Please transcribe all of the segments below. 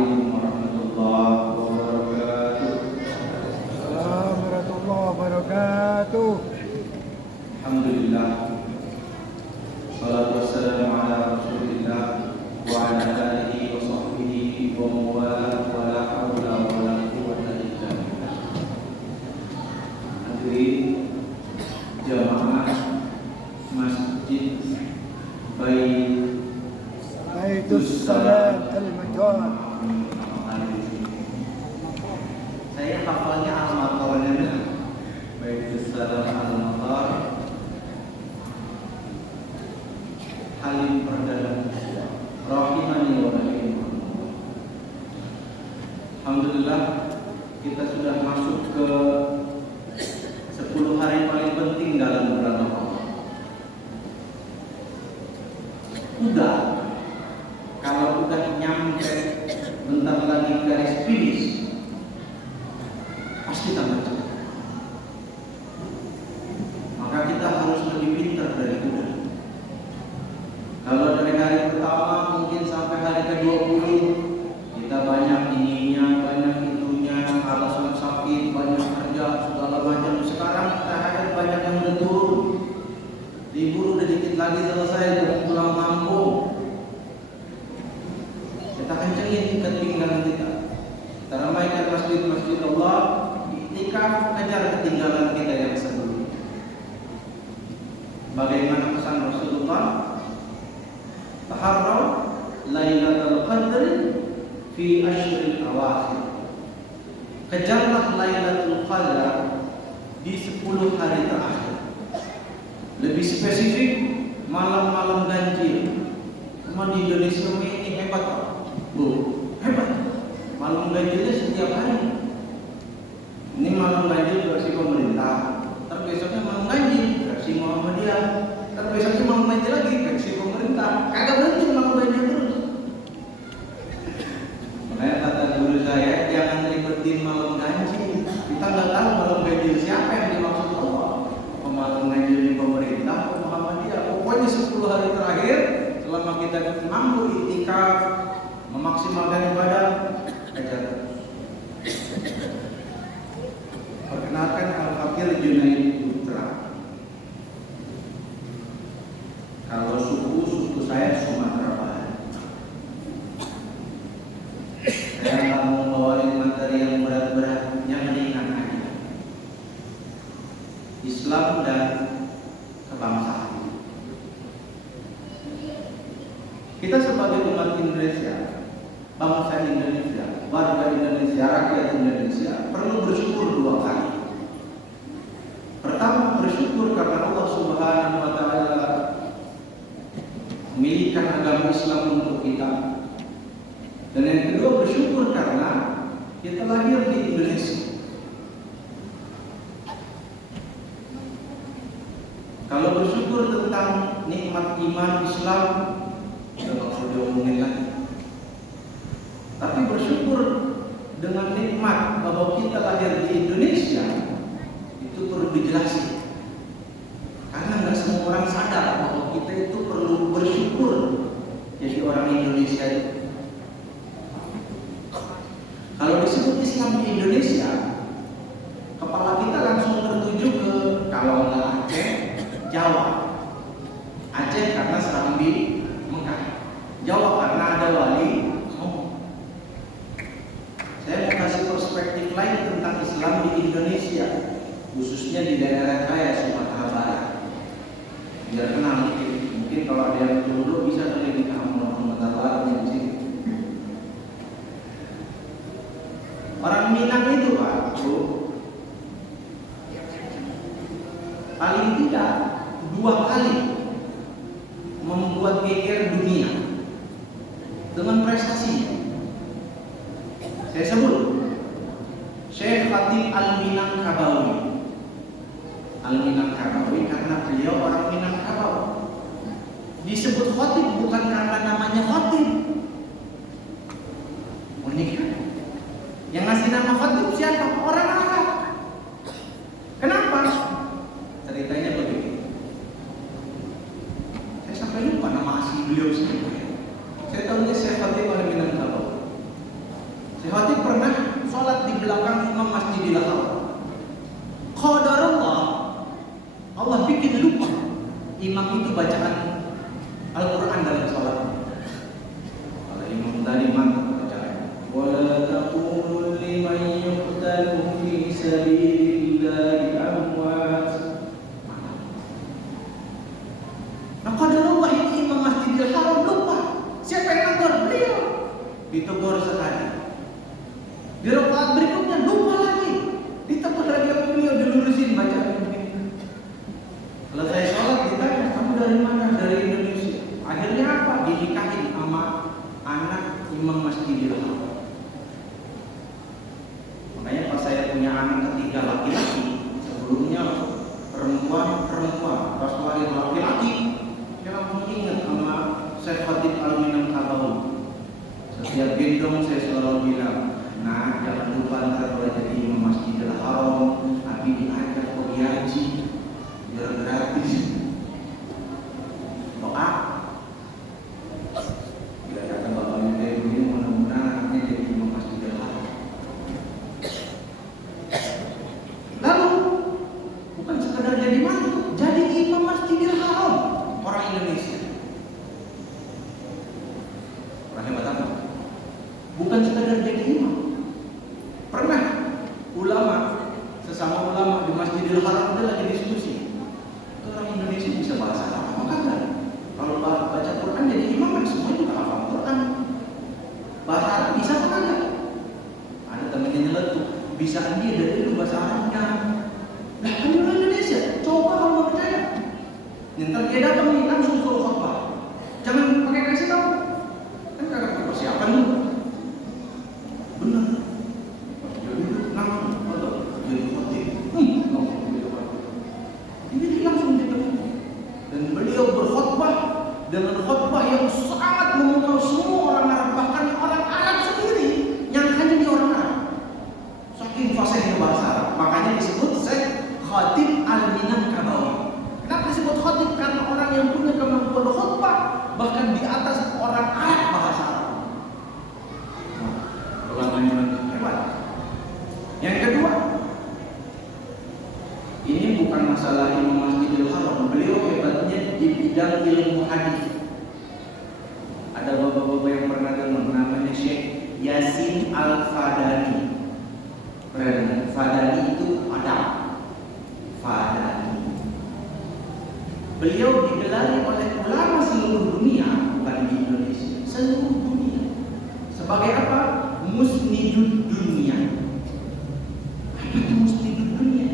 Assalamualaikum warahmatullahi wabarakatuh. Assalamualaikum warahmatullahi wabarakatuh. Alhamdulillah. Salatu wassalamu ala Rasulillah wa ala alihi wa sahbihi wa mawala wa la hawla wa la quwwata illa billah. Hadirin jamaah Masjid Baitus Salam Al-Makan. Saya hafalnya al-matarnya Baitus Salam al-Matar Halim Perdana Rahimani wa rahimakumullah. Alhamdulillah kita sudah masuk ke 10 hari paling penting dalam bulan Ramadan. Kalau udah nyampe bentar lagi garis finish pasti tambah cepat. Maka kita harus lebih pintar dari kuda. Kalau dari hari pertama mungkin sampai hari ke-20 kita banyak ininya, banyak itunya, alasan sakit, banyak kerja, segala macam. Sekarang kita banyak yang udah turun. Libur udah dikit lagi selesai, udah pulang kampung. Kita kencengin ketinggalan kita. Kita ramaikan masjid-masjid Allah. Iktikaf, kejar ketinggalan kita yang sebelumnya. Bagaimana pesan Rasulullah? Taharraw Lailatul Qadr fi ashril awakhir. Kejarlah Lailatul Qadar di 10 hari terakhir. Lebih spesifik, malam-malam ganjil. Cuma di Indonesia ini hebat, Pak. Bu, hebat. Malam ganjilnya setiap hari. Ini malam ganjil versi pemerintah. Ntar besoknya malam ganjil versi Muhammadiyah. Ntar besoknya malam ganjil lagi versi pemerintah. Kagak berhenti malam ganjil terus. Makanya kata guru saya, jangan ribetin malam ganjil. Kita nggak tahu malam ganjil siapa yang dimaksud Allah. Malam ganjil di pemerintah atau Muhammadiyah. Pokoknya 10 hari terakhir selama kita mampu iktikaf, memaksimalkan ibadah, kejar. Perkenalkan Al-Fakir Junaid Putra. Kalau suku saya Sumatera Barat. Saya nggak mau bawain materi yang berat-berat, yang ringan aja. Islam dan kebangsaan. Kita sebagai umat Indonesia, bangsa Indonesia, warga Indonesia, rakyat Indonesia perlu bersyukur 2 kali. Pertama, bersyukur karena Allah Subhanahu wa taala memilihkan agama Islam untuk kita. Dan yang kedua, bersyukur karena kita lahir di Indonesia. Kalau bersyukur tentang nikmat iman Islam, tidak perlu diomongin lagi. Tapi bersyukur dengan nikmat bahwa kita lahir di Indonesia, itu perlu dijelasin. Karena nggak semua orang sadar bahwa kita itu perlu bersyukur jadi orang Indonesia itu. Kalau disebut Islam di Indonesia, kepala kita langsung tertuju ke, kalau nggak Aceh, Jawa. Aceh karena Serambi, Mekah. Jawa karena ada wali. Saya mau kasih perspektif lain tentang Islam di Indonesia, khususnya di daerah saya Sumatera Barat. Biar kenal mungkin kalau ada yang dulu bisa kali di kamu Sumatera Barat di sini. Orang Minang itu Pak, paling tidak 2 kali membuat geger dunia dengan prestasinya. Saya sebut Syekh Khatib Al-Minangkabawi. Al-Minangkabawi karena beliau orang Minangkabau. Disebut khatib bukan karena namanya khatib. Unik kan? Yang ngasih nama khatib siapa? Orang Arab. Kenapa? Ceritanya begini. Saya sampai lupa nama asli beliau siapa. Saya tahunya Syekh Khatib Al-Minangkabawi. Syekh Khatib pernah sholat di belakang imam Masjidil Haram. Qadarullah, Allah bikin lupa imam itu bacaan Al-Quran dalam sholat. Kalau imam tadi mantap bacaannya. Wala taqulu liman yuqtalu fi sabilillahi amwat. Nah, qadarullah ini imam Masjidil Haram lupa. Siapa yang negur? Beliau. Ditegur sekali. Di rakaat berikutnya lupa lagi. Ditegur lagi sama beliau, dilurusin bacaan begitu. Kalau saya sholat ditanya, kamu dari mana? Dari Indonesia. Akhirnya apa? Dinikahin sama anak imam Masjidil Haram. Makanya pas saya punya anak ketiga laki-laki, sebelumnya perempuan, pas lahir laki-laki, saya langsung ingat sama Syekh Khatib Al-Minangkabawi. Setiap gendong saya selalu bilang, nah jangan lupa ntar kalau jadi imam Masjidil Haram, Abi diajak ke haji, biar gratis. Doa. Bila datang bapaknya kayak begini, mudah-mudahan anaknya jadi imam Masjidil Haram. Lalu bukan sekedar jadi mantu, jadi imam Masjidil Haram orang Indonesia. Orang hebat apa? Bukan sekedar jadi imam. Pernah ulama, sesama ulama di Masjidil Haram dia lagi diskusi. Itu orang Indonesia bisa bahasa Arab apa enggak? Kalau baca Quran jadi imam kan semua juga hafal Quran. Bahasa Arab bisa apa enggak? Ada temannya nyeletuk, bisa dia dari itu bahasa Arabnya. Nah, kan orang Indonesia, coba kalau mau percaya. Ntar dia datang nih langsung suruh khotbah. Jangan pakai kasih tahu. Kan kagak pakai persiapan lu. Benar. Jadi langsung atau jadi khotib. Ini langsung ditemu. Dan beliau berkhotbah dengan khotbah yang sangat memukau semua orang Arab, bahkan orang Arab sendiri nyangkanya dia orang Arab. Saking fasihnya bahasa Arab, makanya disebut Syekh Khatib Al-Minangkabawi. Kenapa disebut khatib? Karena orang yang punya kemampuan khutbah bahkan di atas orang Arab bahasa Arab. Ulama yang hebat. Yang kedua, ini bukan masalah imam Masjidil Haram. Beliau hebatnya di bidang ilmu hadis. Ada bapak-bapak yang pernah dengar namanya Syekh Yasin Al-Fadani. Fadani itu Adam. Fadani. Beliau digelari oleh ulama seluruh dunia, bukan di Indonesia, seluruh dunia. Sebagai apa? Musnidud dunia. Apa itu musnidud dunia?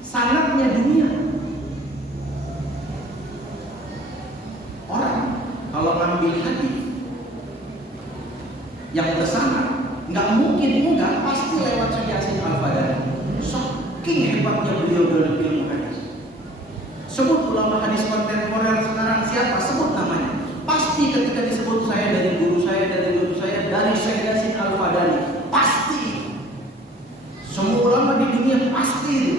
Sanadnya dunia. Orang kalau ngambil hadis yang bersanad, nggak mungkin enggak, pasti lewat Syekh Yasin Al-Fadani. Saking hebatnya beliau dalam ilmu hadis. Sebut ulama hadis kontemporer sekarang siapa? Sebut namanya. Pasti ketika disebut saya dari guru saya, dari Syekh Yasin Al-Fadani. Pasti. Semua ulama di dunia pasti itu.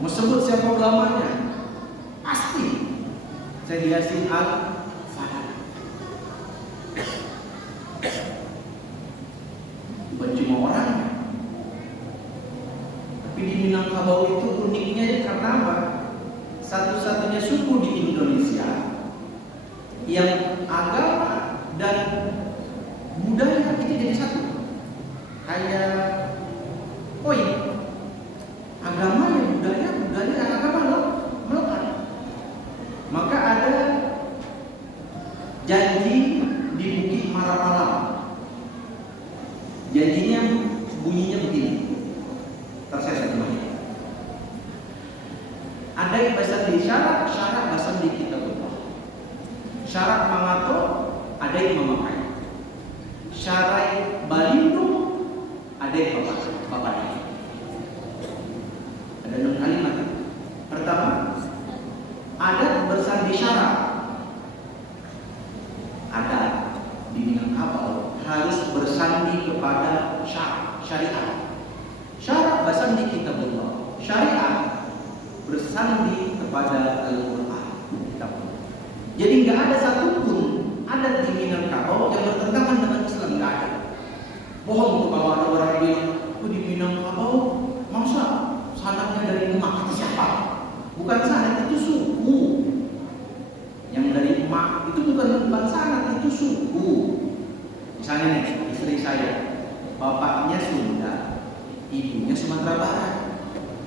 Mau sebut siapa ulamanya? Pasti. Syekh Yasin Al-Fadani. Bukan cuma orangnya. Tapi di Minangkabau itu uniknya karena apa? Satu-satunya suku di Indonesia yang agama dan budaya itu jadi satu. Kayak agama ya budaya agama melekat. Maka ada janji di Bukit Marapalang. Janjinya bunyinya begini. Terseset semuanya. Ada yang bahasa di syarat bahasa di kitabullah. Syarat mangato ada yang memakai. Syarat balindo ada yang memakai. Ada 6 kalimat. Pertama, adat bersandi syarat. Adat di Minangkabau harus bersandi kepada syariat. Syarat bersandi kitabullah. Syariat bersandi kepada Al-Quran. Jadi nggak ada satupun adat di Minangkabau yang bertentangan dengan Islam, nggak ada. istri saya, bapaknya Sunda, ibunya Sumatera Barat.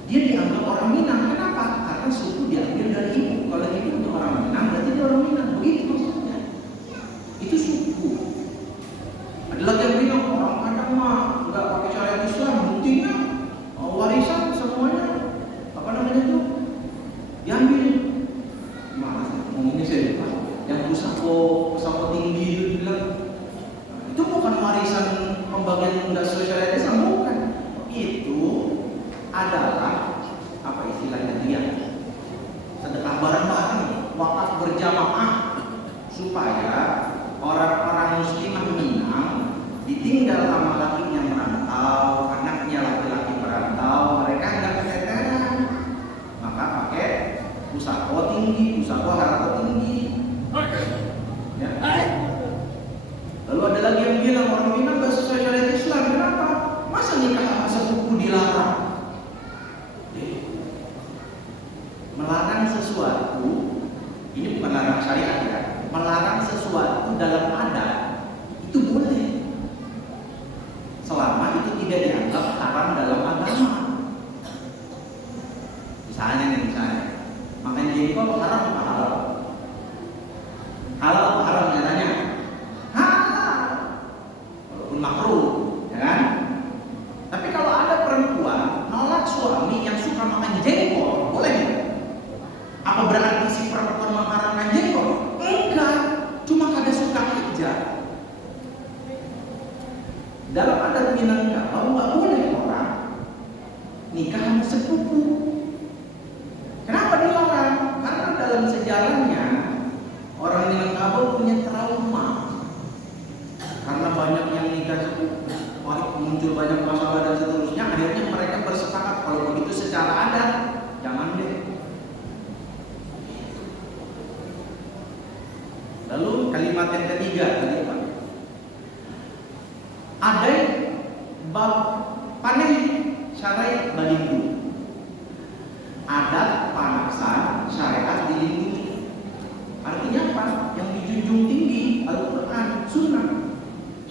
Dia dianggap orang Minang. Kenapa? Karena suku diambil dari ibu. Kalau ibu itu orang Minang, berarti dia orang Minang. Begitu maksudnya. Itu suku. Ada lagi yang bilang orang Padang mah nggak pakai syariat Islam, buktinya warisan semuanya apa namanya itu diambil. Mana ngomongnya saya lupa. Yang pusako tinggi itu bilang itu bukan warisan pembagian nggak sesuai syariat Islam, bukan. Itu adalah apa istilahnya dia? Sedekah bareng-bareng, wakaf berjamaah supaya orang-orang muslimah Minang ditinggal sama lakinya merantau, anaknya laki-laki merantau, mereka nggak keteteran, maka pakai pusako tinggi, pusako harga tinggi. Ya. Lalu ada lagi yang bilang orang Minang nggak sesuai syariat Islam. Kenapa? Masa nikah sama sepupu dilarang? Melarang sesuatu, ini bukan larang syariat ya. Melarang sesuatu dalam adat itu boleh, selama itu tidak dianggap haram dalam agama. Misalnya makan jengkol haram apa halal? Halal apa haram katanya? Halal, walaupun makruh, ya kan? Tapi kalau ada perempuan nolak suami yang suka makan jengkol, boleh nggak? Apa berarti si perempuan mengharamkan jengkol? Enggak, cuma kada suka aja. Dalam adat Minangkabau nggak boleh orang nikah sama sepupu. Kenapa dilarang? Karena dalam sejarahnya orang Minangkabau punya trauma. Karena banyak yang nikah sepupu, muncul banyak masalah dan seterusnya. Akhirnya mereka bersepakat kalau begitu secara adat jangan deh. Lalu kalimat yang ketiga tadi apa? Ada bab panen syariat balinggu. Adat panasan syariat dilindungi. Artinya apa? Yang dijunjung tinggi Al-Quran, Sunnah,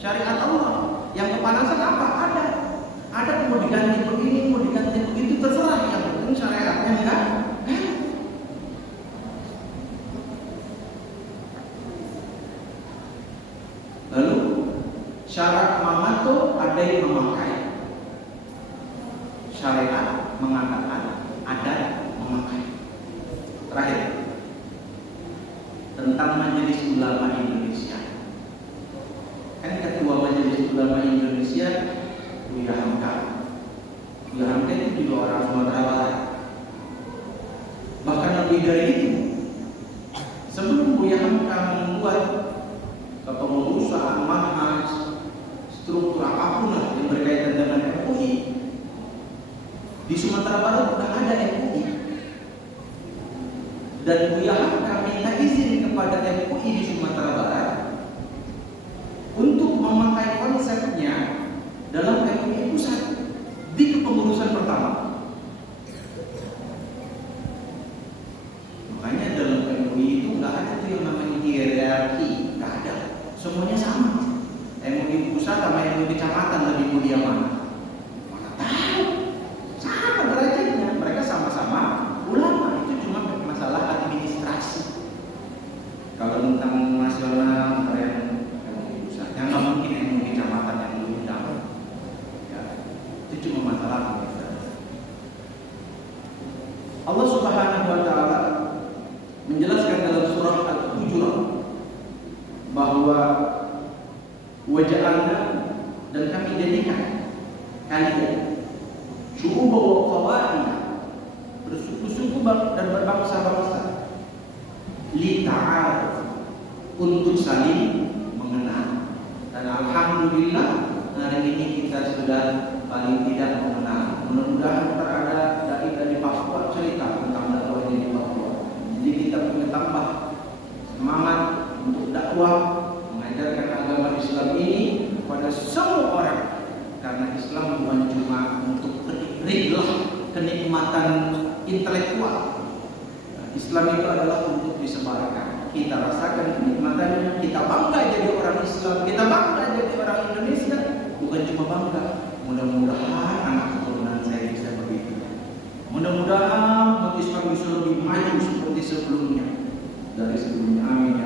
syariat Allah. Yang kepanasan apa? Ada mau diganti begini, mau diganti begitu, terserah. Yang penting syariatnya enggak. Lalu syarat mamato ada yang memakai. Syariat mengatakan ada memakai. Terakhir tentang Majelis Ulama Indonesia. Kan ketua Majelis Ulama Indonesia Buya Hamka. Buya Hamka itu juga orang Sumatera Barat. Bahkan lebih dari itu, sebelum Buya Hamka membuat kepengurusan, manhaj, struktur apapun lah yang berkaitan dengan MUI, di Sumatera Barat sudah ada MUI. Dan Buya Hamka minta izin kepada MUI di Sumatera Barat untuk memakai konsepnya dalam MUI pusat di kepengurusan pertama. Makanya dalam MUI itu nggak ada tuh yang namanya hierarki, nggak ada. Semuanya sama. MUI pusat sama MUI kecamatan lebih mulia mana? Mana tahu? Sama derajatnya. Mereka sama-sama ulama. Itu cuma masalah administrasi. Kalau tentang nasional, kalian MUI pusat, yang nggak mungkin MUI kecamatan yang lebih utama. Ya, itu cuma masalah administrasi. Allah Subhanahu Wa Taala menjelaskan dalam surah Al-Hujurat bahwa waja'alna, dan kami jadikan kalian syu'uba wa qabaila, bersuku-suku dan berbangsa-bangsa, lita'aruf, untuk saling mengenal. Dan alhamdulillah hari ini kita sudah paling tidak mengenal. Mudah-mudahan ada dari Papua cerita tentang dakwah di Papua. Jadi kita punya tambah semangat untuk dakwah, mengajarkan agama Islam ini kepada semua orang. Karena Islam bukan cuma untuk ridlah kenikmatan intelektual. Islam itu adalah untuk disebarkan. Kita rasakan kenikmatannya, kita bangga jadi orang Islam, kita bangga jadi orang Indonesia. bangga. Mudah-mudahan anak keturunan saya bisa begitu. Mudah-mudahan umat Islam bisa lebih maju seperti sebelumnya dari sebelumnya. Amin.